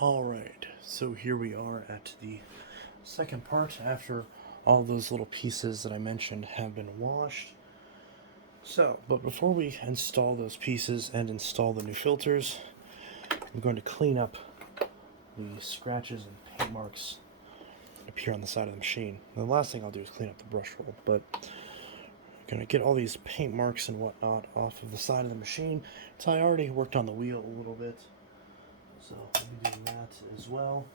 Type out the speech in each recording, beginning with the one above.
Alright, so here we are at the second part after all those little pieces that I mentioned have been washed. But before we install those pieces and install the new filters, I'm going to clean up the scratches and paint marks up here on the side of the machine. The last thing I'll do is clean up the brush roll, but I'm going to get all these paint marks and whatnot off of the side of the machine. So I already worked on the wheel a little bit. So I'll be doing that as well.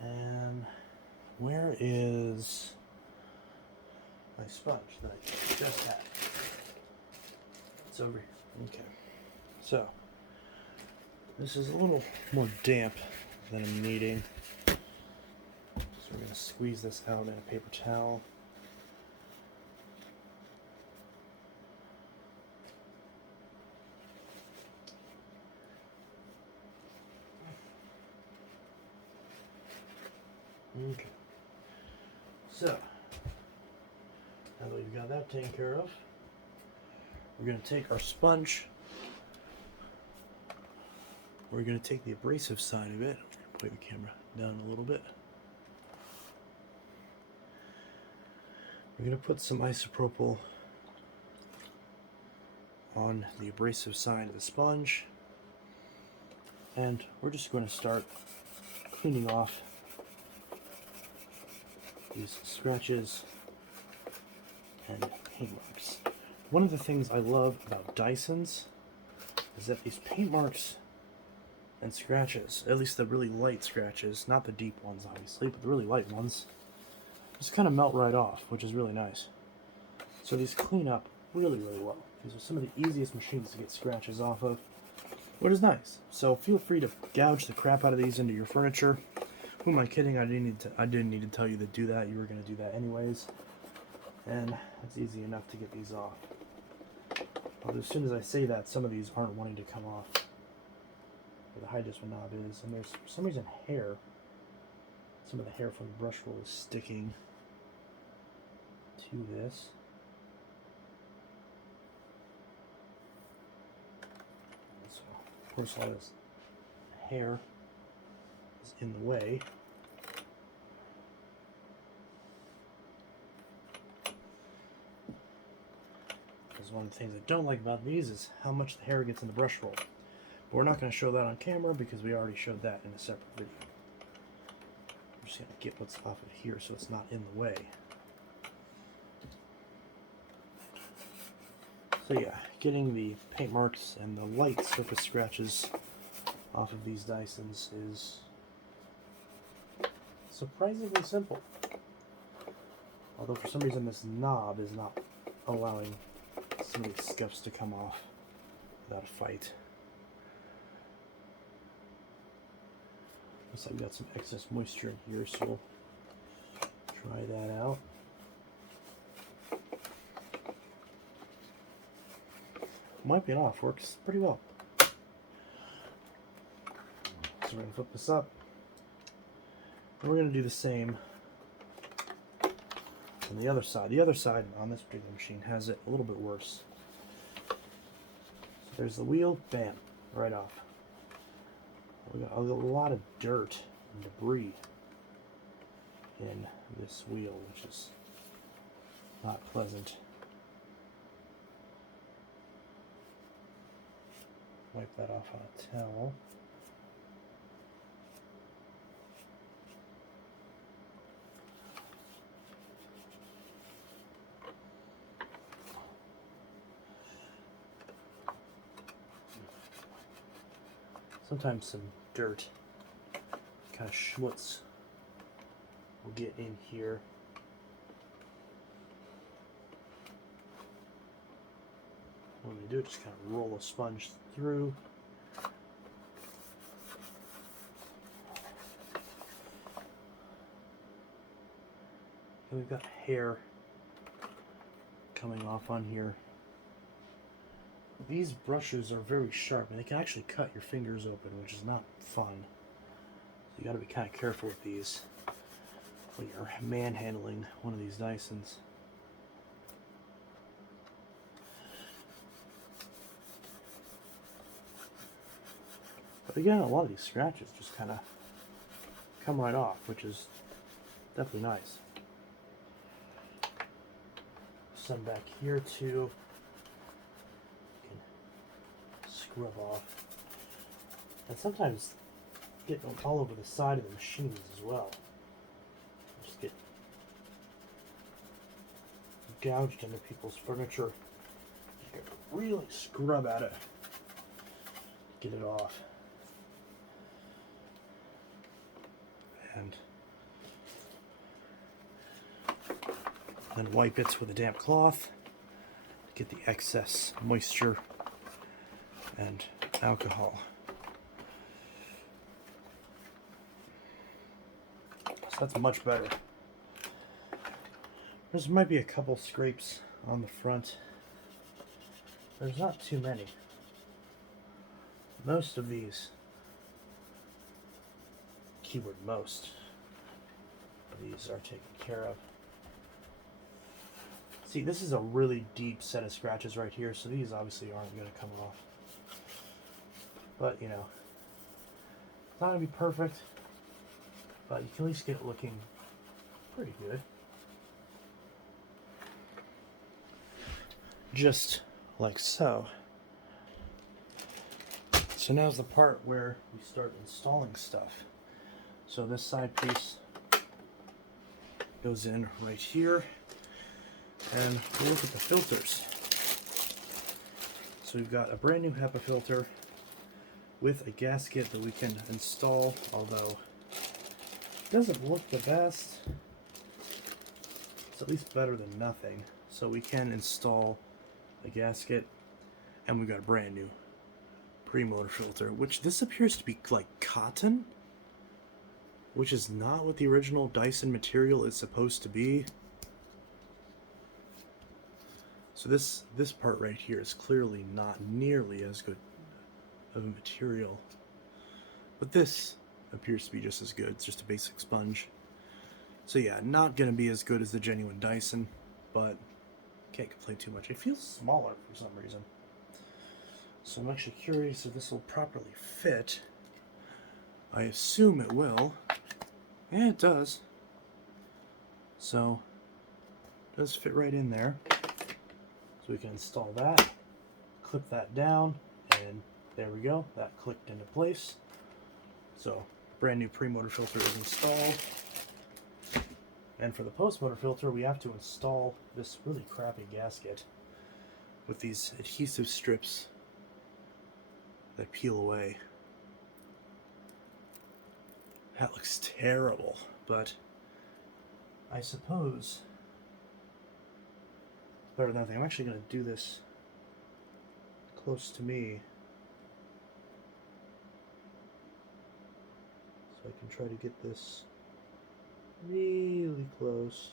And where is my sponge that I just had? It's over here. Okay. So this is a little more damp than I'm needing. So we're going to squeeze this out in a paper towel. Okay. So, now that we've got that taken care of, we're going to take our sponge. We're going to take the abrasive side of it. Play the camera down a little bit. We're going to put some isopropyl on the abrasive side of the sponge. And we're just going to start cleaning off these scratches and paint marks. One of the things I love about Dysons is that these paint marks and scratches, at least the really light scratches, not the deep ones obviously, but the really light ones, just kind of melt right off, which is really nice. So these clean up really, really well. These are some of the easiest machines to get scratches off of, which is nice. So feel free to gouge the crap out of these into your furniture. Who am I kidding? I didn't need to tell you to do that. You were going to do that anyways. And it's easy enough to get these off. Although as soon as I say that, some of these aren't wanting to come off. Where the high display knob is. And there's, for some reason, hair. Some of the hair from the brush roll is sticking to this. So, of course, all this hair is in the way. Because one of the things I don't like about these is how much the hair gets in the brush roll. But we're not going to show that on camera because we already showed that in a separate video. I'm just going to get what's off of here so it's not in the way. So yeah, getting the paint marks and the light surface scratches off of these Dysons is surprisingly simple. Although for some reason this knob is not allowing some of these scuffs to come off without a fight. Looks like we got some excess moisture in here, so we'll try that out. Wiping off works pretty well. So we're going to flip this up. And we're going to do the same on the other side. The other side on this particular machine has it a little bit worse. So there's the wheel, bam, right off. We got a lot of dirt and debris in this wheel, which is not pleasant. Wipe that off on a towel. Sometimes some dirt, kind of schmutz, will get in here. What we do is just kind of roll a sponge through. And we've got hair coming off on here. These brushes are very sharp and they can actually cut your fingers open, which is not fun. So you got to be kind of careful with these when you're manhandling one of these Dysons. But again, a lot of these scratches just kind of come right off, which is definitely nice. Some back here too. You can scrub off. And sometimes get all over the side of the machines as well. Just get gouged into people's furniture. You can really scrub at it. Get it off. And then wipe it with a damp cloth. Get the excess moisture and alcohol. So that's much better. There might be a couple scrapes on the front. There's not too many. Most of these, keyword most, these are taken care of. See, this is a really deep set of scratches right here, so these obviously aren't going to come off. But, you know, it's not going to be perfect, but you can at least get it looking pretty good. Just like so. So now's the part where we start installing stuff. So this side piece goes in right here, and we'll look at the filters. So we've got a brand new HEPA filter with a gasket that we can install, although it doesn't look the best. It's at least better than nothing. So we can install a gasket, and we've got a brand new pre-motor filter, which this appears to be like cotton, which is not what the original Dyson material is supposed to be. So this part right here is clearly not nearly as good of a material, but this appears to be just as good. It's just a basic sponge. So yeah, not gonna be as good as the genuine Dyson, but can't complain too much. It feels smaller for some reason. So I'm actually curious if this will properly fit. I assume it will. Yeah, it does. So, it does fit right in there. So we can install that, clip that down, and there we go. That clicked into place. So, brand new pre-motor filter is installed. And for the post-motor filter, we have to install this really crappy gasket with these adhesive strips that peel away. That looks terrible, but I suppose it's better than nothing. I'm actually going to do this close to me so I can try to get this really close.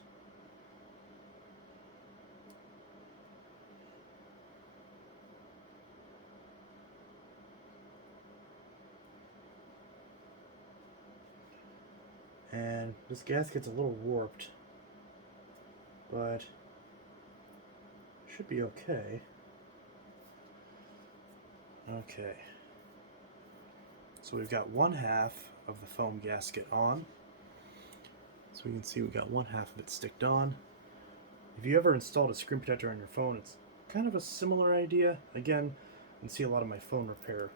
And this gasket's a little warped, but should be okay. Okay. So we've got one half of the foam gasket on. So we can see we've got one half of it sticked on. If you ever installed a screen protector on your phone, it's kind of a similar idea. Again, you can see a lot of my phone repair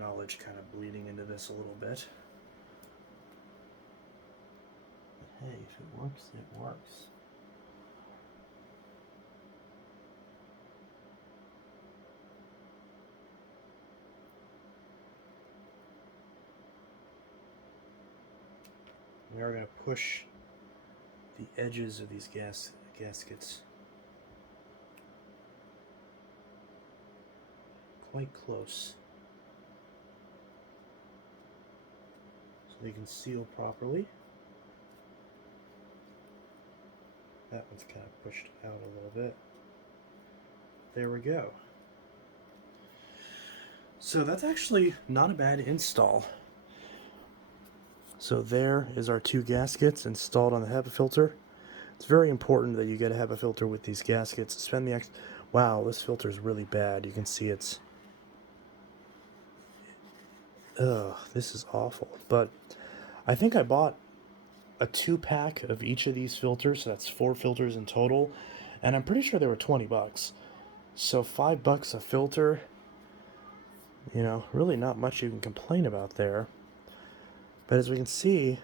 knowledge kind of bleeding into this a little bit. But hey, if it works, it works. We are going to push the edges of these gaskets quite close so they can seal properly. That one's kind of pushed out a little bit. There we go. So that's actually not a bad install. So there is our two gaskets installed on the HEPA filter. It's very important that you get a HEPA filter with these gaskets. Wow, this filter is really bad. You can see it's Ugh, this is awful. But I think I bought a 2-pack of each of these filters, so that's 4 filters in total, and I'm pretty sure they were 20 bucks. So $5 a filter, you know, really not much you can complain about there. But as we can see,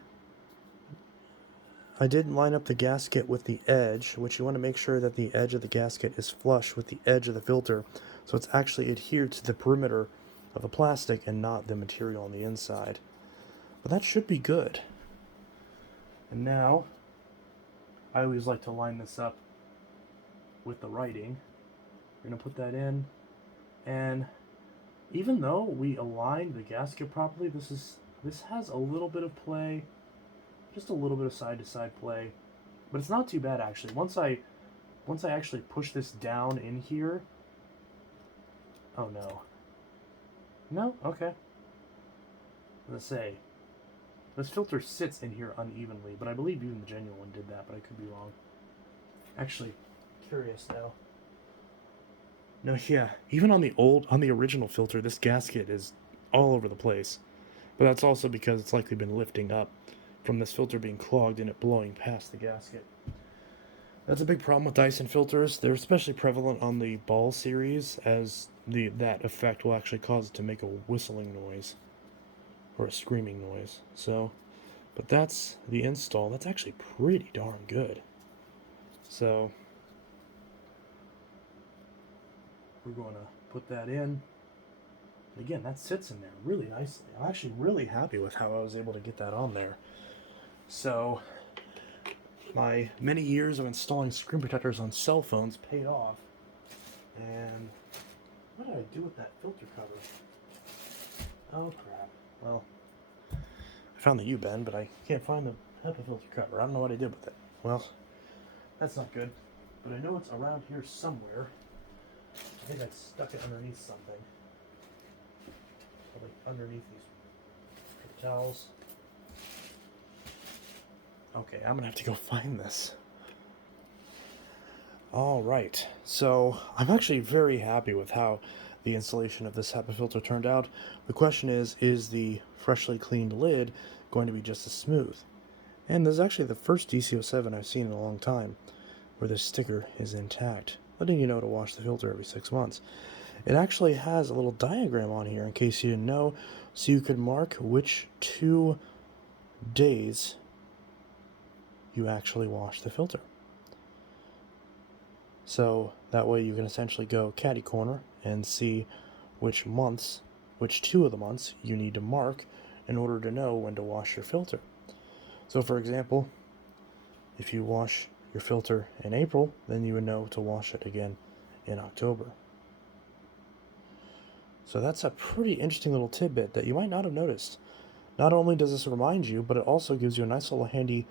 I did line up the gasket with the edge, which you want to make sure that the edge of the gasket is flush with the edge of the filter, so it's actually adhered to the perimeter of the plastic and not the material on the inside. But that should be good. And now, I always like to line this up with the writing. We're going to put that in, and even though we aligned the gasket properly, this has a little bit of play, just a little bit of side-to-side play, but it's not too bad actually. Once I actually push this down in here, oh no, okay. Let's say this filter sits in here unevenly, but I believe even the genuine one did that, but I could be wrong. Actually, curious now. No, yeah, even on the original filter, this gasket is all over the place. But that's also because it's likely been lifting up from this filter being clogged and it blowing past the gasket. That's a big problem with Dyson filters. They're especially prevalent on the ball series, as that effect will actually cause it to make a whistling noise or a screaming noise. So, but that's the install. That's actually pretty darn good. So we're going to put that in. Again, that sits in there really nicely. I'm actually really happy with how I was able to get that on there. So, my many years of installing screen protectors on cell phones paid off. And what did I do with that filter cover? Oh crap. Well, I found the U-bend, but I can't find the HEPA filter cover. I don't know what I did with it. Well, that's not good. But I know it's around here somewhere. I think I stuck it underneath something. Probably underneath these paper towels. Okay, I'm gonna have to go find this. Alright, so I'm actually very happy with how the installation of this HEPA filter turned out. The question is the freshly cleaned lid going to be just as smooth? And this is actually the first DC07 I've seen in a long time where this sticker is intact, letting you know to wash the filter every 6 months. It actually has a little diagram on here in case you didn't know, so you could mark which 2 days you actually wash the filter. So that way you can essentially go catty corner and see which 2 of the months you need to mark in order to know when to wash your filter. So for example, if you wash your filter in April, then you would know to wash it again in October. So that's a pretty interesting little tidbit that you might not have noticed. Not only does this remind you, but it also gives you a nice little handy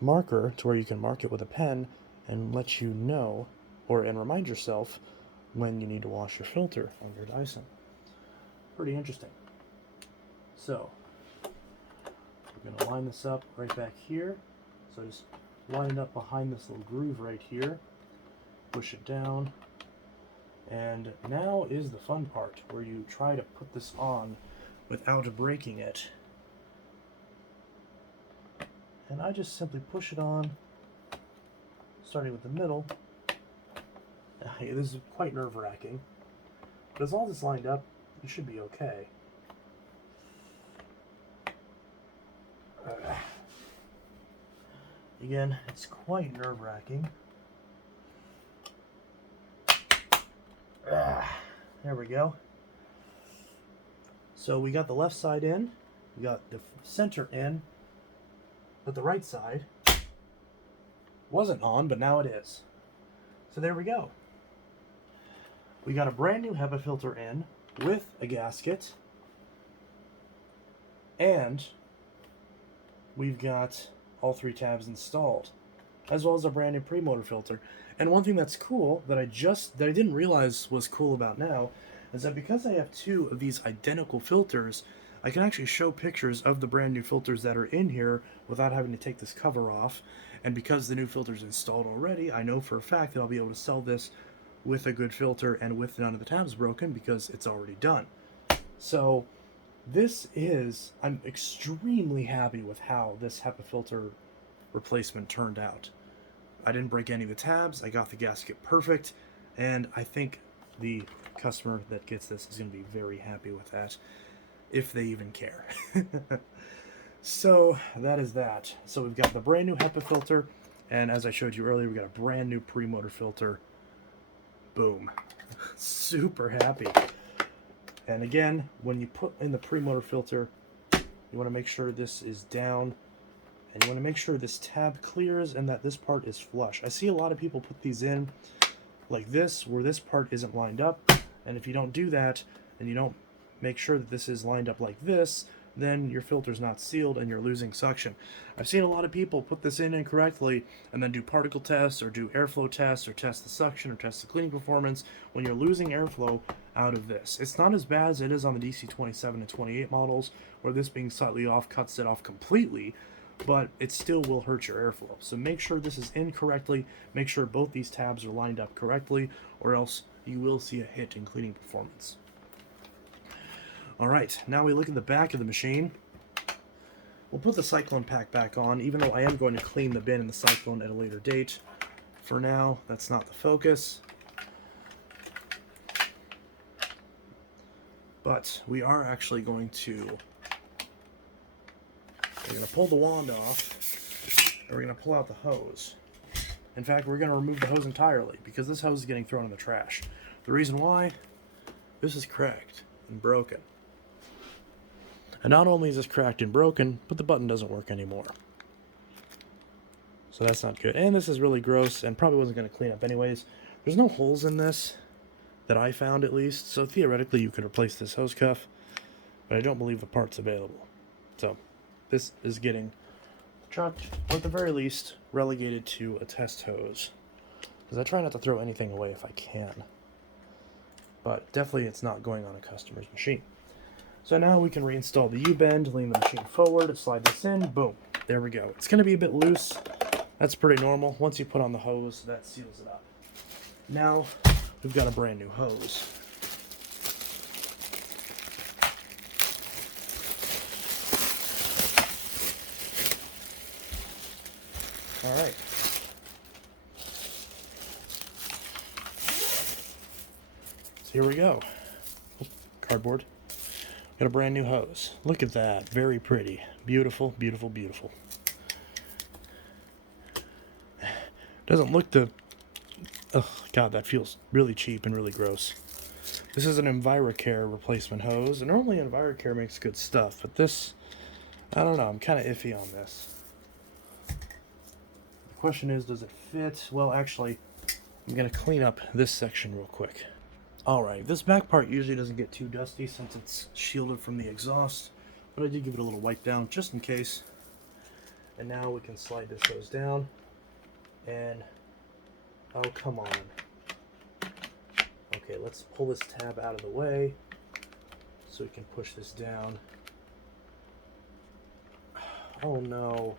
marker to where you can mark it with a pen and let you know, and remind yourself when you need to wash your filter on your Dyson. Pretty interesting. So, we're going to line this up right back here. So just line it up behind this little groove right here. Push it down. And now is the fun part, where you try to put this on without breaking it. And I just simply push it on, starting with the middle. This is quite nerve-wracking, but as long as it's lined up, you should be okay. Again, it's quite nerve-wracking. There we go. So we got the left side in, we got the center in, but the right side wasn't on, but now it is. So there we go. We got a brand new HEPA filter in with a gasket, and we've got all 3 tabs installed, as well as a brand new pre-motor filter. And one thing that's cool that I didn't realize was cool about now is that because I have 2 of these identical filters, I can actually show pictures of the brand new filters that are in here without having to take this cover off. And because the new filter's installed already, I know for a fact that I'll be able to sell this with a good filter and with none of the tabs broken because it's already done. So I'm extremely happy with how this HEPA filter replacement turned out. I didn't break any of the tabs, I got the gasket perfect, and I think the customer that gets this is going to be very happy with that, if they even care. So that is that. So we've got the brand new HEPA filter, and as I showed you earlier, we got a brand new pre-motor filter. Boom. Super happy. And again, when you put in the pre-motor filter, you want to make sure this is down, and you want to make sure this tab clears and that this part is flush. I see a lot of people put these in like this, where this part isn't lined up, and if you don't do that, and you don't make sure that this is lined up like this, then your filter's not sealed and you're losing suction. I've seen a lot of people put this in incorrectly and then do particle tests or do airflow tests or test the suction or test the cleaning performance when you're losing airflow out of this. It's not as bad as it is on the DC27 and 28 models, where this being slightly off cuts it off completely, but it still will hurt your airflow. So make sure this is in correctly, make sure both these tabs are lined up correctly, or else you will see a hit in cleaning performance. Alright, now we look at the back of the machine. We'll put the cyclone pack back on, even though I am going to clean the bin and the cyclone at a later date. For now, that's not the focus. But we are actually going to... We're going to pull the wand off, and we're going to pull out the hose. In fact, we're going to remove the hose entirely, because this hose is getting thrown in the trash. The reason why? This is cracked and broken. And not only is this cracked and broken, but the button doesn't work anymore. So that's not good. And this is really gross and probably wasn't going to clean up anyways. There's no holes in this, that I found at least, so theoretically you could replace this hose cuff, but I don't believe the part's available. So this is getting chucked, or at the very least, relegated to a test hose. Because I try not to throw anything away if I can. But definitely it's not going on a customer's machine. So now we can reinstall the U-bend, lean the machine forward, slide this in, boom, there we go. It's going to be a bit loose, that's pretty normal. Once you put on the hose, that seals it up. Now, we've got a brand new hose. Alright. So here we go. Cardboard. Got a brand new hose. Look at that. Very pretty. Beautiful, beautiful, beautiful. Doesn't look the... Oh, God, that feels really cheap and really gross. This is an EnviroCare replacement hose, and normally EnviroCare makes good stuff, but this, I don't know, I'm kind of iffy on this. The question is, does it fit? Well, actually, I'm going to clean up this section real quick. Alright, this back part usually doesn't get too dusty since it's shielded from the exhaust, but I did give it a little wipe down just in case. And now we can slide this hose down, and oh, come on. Okay, let's pull this tab out of the way so we can push this down. Oh no.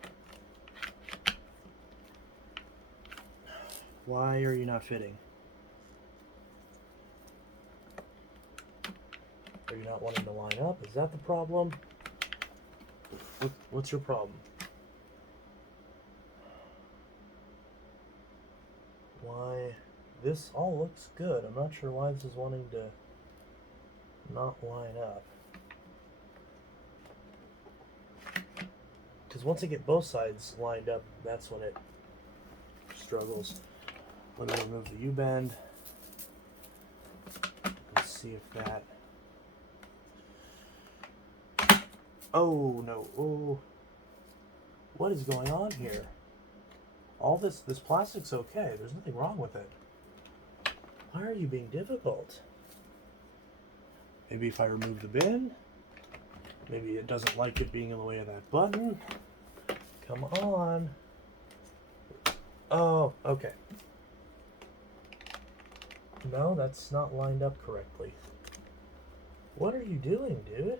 Why are you not fitting? Are you not wanting to line up? Is that the problem? What's your problem? Why? This all looks good. I'm not sure why this is wanting to not line up. Because once I get both sides lined up, that's when it struggles. Let me remove the U-bend. Let's see if that... Oh, no. Oh. What is going on here? All this plastic's okay. There's nothing wrong with it. Why are you being difficult? Maybe if I remove the bin? Maybe it doesn't like it being in the way of that button? Come on. Oh, okay. No, that's not lined up correctly. What are you doing, dude?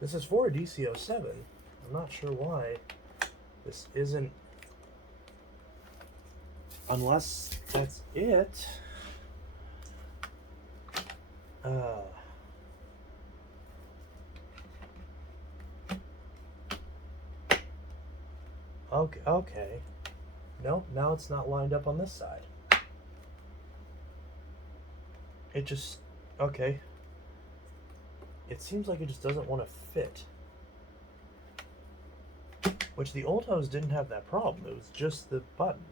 This is for a DC07. I'm not sure why this isn't... Unless that's it. Okay, okay. Nope, now it's not lined up on this side. It just, okay. It seems like it just doesn't want to fit. Which the old hose didn't have that problem. It was just the button.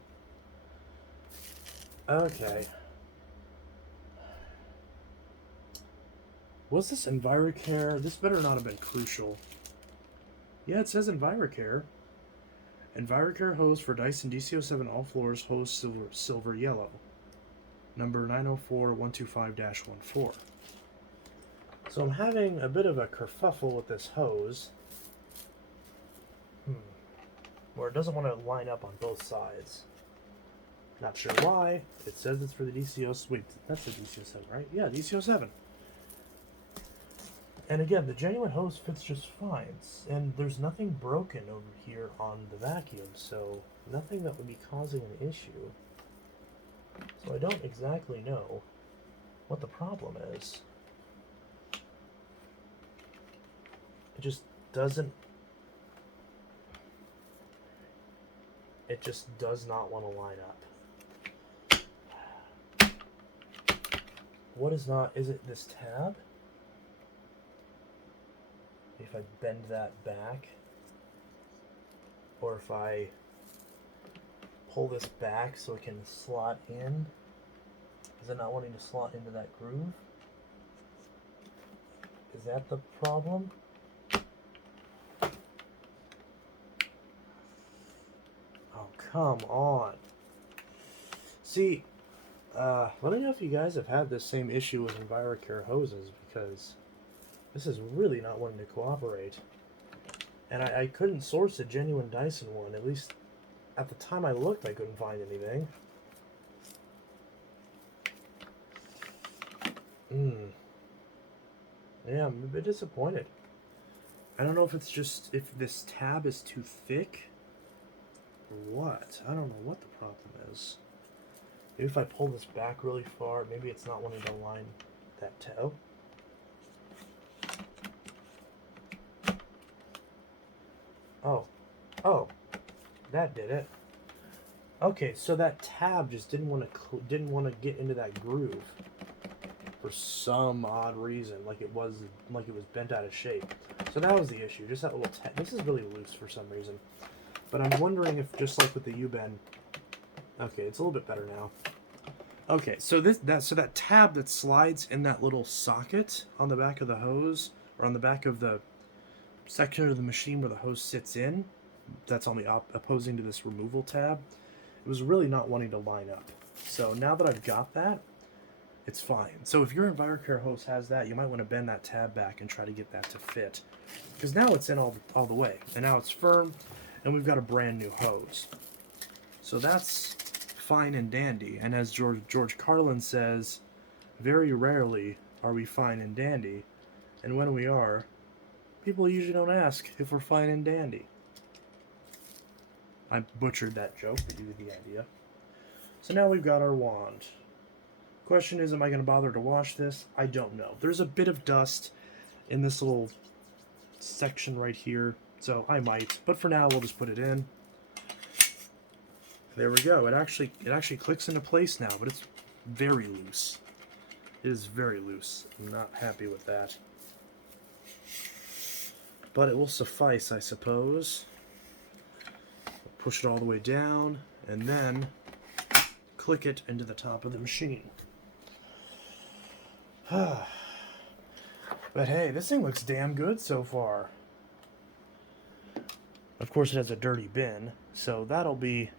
Okay. Was this EnviroCare? This better not have been Crucial. Yeah, it says EnviroCare. EnviroCare hose for Dyson DC07 all floors, hose silver yellow. Number 904125-14. So I'm having a bit of a kerfuffle with this hose. Where it doesn't want to line up on both sides. Not sure why. It says it's for the DC07. Wait, that's the DC07, right? Yeah, DC07. And again, the genuine hose fits just fine. And there's nothing broken over here on the vacuum, so nothing that would be causing an issue. So I don't exactly know what the problem is. It just doesn't... It just does not want to line up. What is not... Is it this tab? If I bend that back, or if I pull this back so it can slot in, is it not wanting to slot into that groove? Is that the problem? Oh, come on. See, let me know if you guys have had this same issue with EnviroCare hoses, because this is really not wanting to cooperate. And I couldn't source a genuine Dyson one. At least at the time I looked, I couldn't find anything. Yeah, I'm a bit disappointed. I don't know if it's just, if this tab is too thick or what. I don't know what the problem is. Maybe if I pull this back really far, maybe it's not wanting to line that toe. Oh, that did it. Okay, so that tab just didn't want to get into that groove for some odd reason, like it was bent out of shape. So that was the issue. Just that little tab. This is really loose for some reason. But I'm wondering if, just like with the U-bend, okay, it's a little bit better now. Okay, so that tab that slides in that little socket on the back of the hose, or on the back of the section of the machine where the hose sits in, that's on the opposing to this removal tab, it was really not wanting to line up. So now that I've got that, it's fine. So if your EnviroCare hose has that, you might want to bend that tab back and try to get that to fit, because now it's in all the way, and now it's firm, and we've got a brand new hose. So that's fine and dandy. And as George Carlin says, very rarely are we fine and dandy, and when we are, people usually don't ask if we're fine and dandy. I butchered that joke, but you get the idea. So now we've got our wand. Question is, am I going to bother to wash this? I don't know. There's a bit of dust in this little section right here, so I might. But for now, we'll just put it in. There we go. It actually clicks into place now, but it's very loose. It is very loose. I'm not happy with that. But it will suffice, I suppose. Push it all the way down, and then click it into the top of the machine. But hey, this thing looks damn good so far. Of course, it has a dirty bin, so that'll be...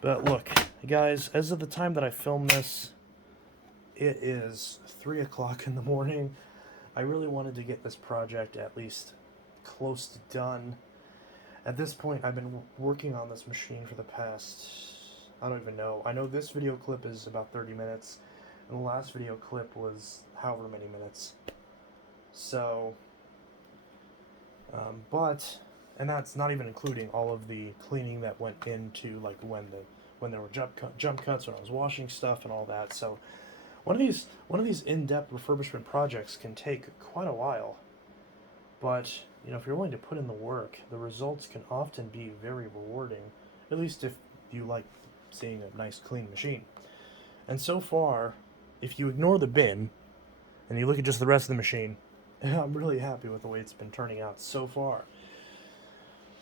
But look, guys, as of the time that I film this, it is 3 o'clock in the morning. I really wanted to get this project at least close to done. At this point, I've been working on this machine for the past, I don't even know. I know this video clip is about 30 minutes, and the last video clip was however many minutes. So, and that's not even including all of the cleaning that went into, like, when there were jump cuts, when I was washing stuff and all that. So, one of these in-depth refurbishment projects can take quite a while. But, you know, if you're willing to put in the work, the results can often be very rewarding, at least if you like seeing a nice clean machine. And so far, if you ignore the bin and you look at just the rest of the machine, I'm really happy with the way it's been turning out so far.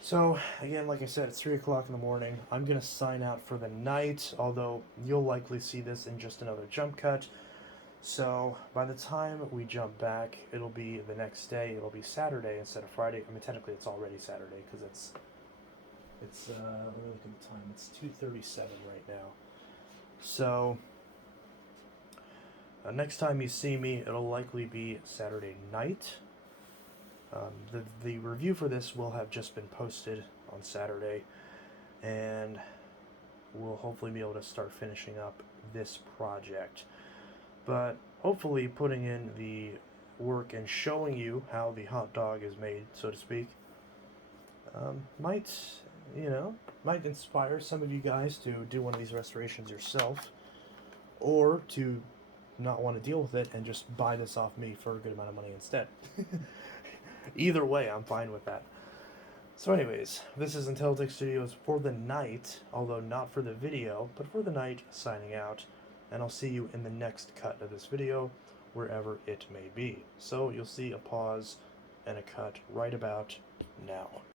So, again, like I said, it's 3 o'clock in the morning. I'm going to sign out for the night, although you'll likely see this in just another jump cut. So, by the time we jump back, it'll be the next day. It'll be Saturday instead of Friday. I mean, technically, it's already Saturday because let me look at the time. It's 2:37 right now. So, next time you see me, it'll likely be Saturday night. The review for this will have just been posted on Saturday, and we'll hopefully be able to start finishing up this project. But hopefully putting in the work and showing you how the hot dog is made, so to speak, might inspire some of you guys to do one of these restorations yourself, or to not want to deal with it and just buy this off me for a good amount of money instead. Either way, I'm fine with that. So anyways, this is Intellitech Studios for the night, although not for the video, but for the night, signing out, and I'll see you in the next cut of this video, wherever it may be. So you'll see a pause and a cut right about now.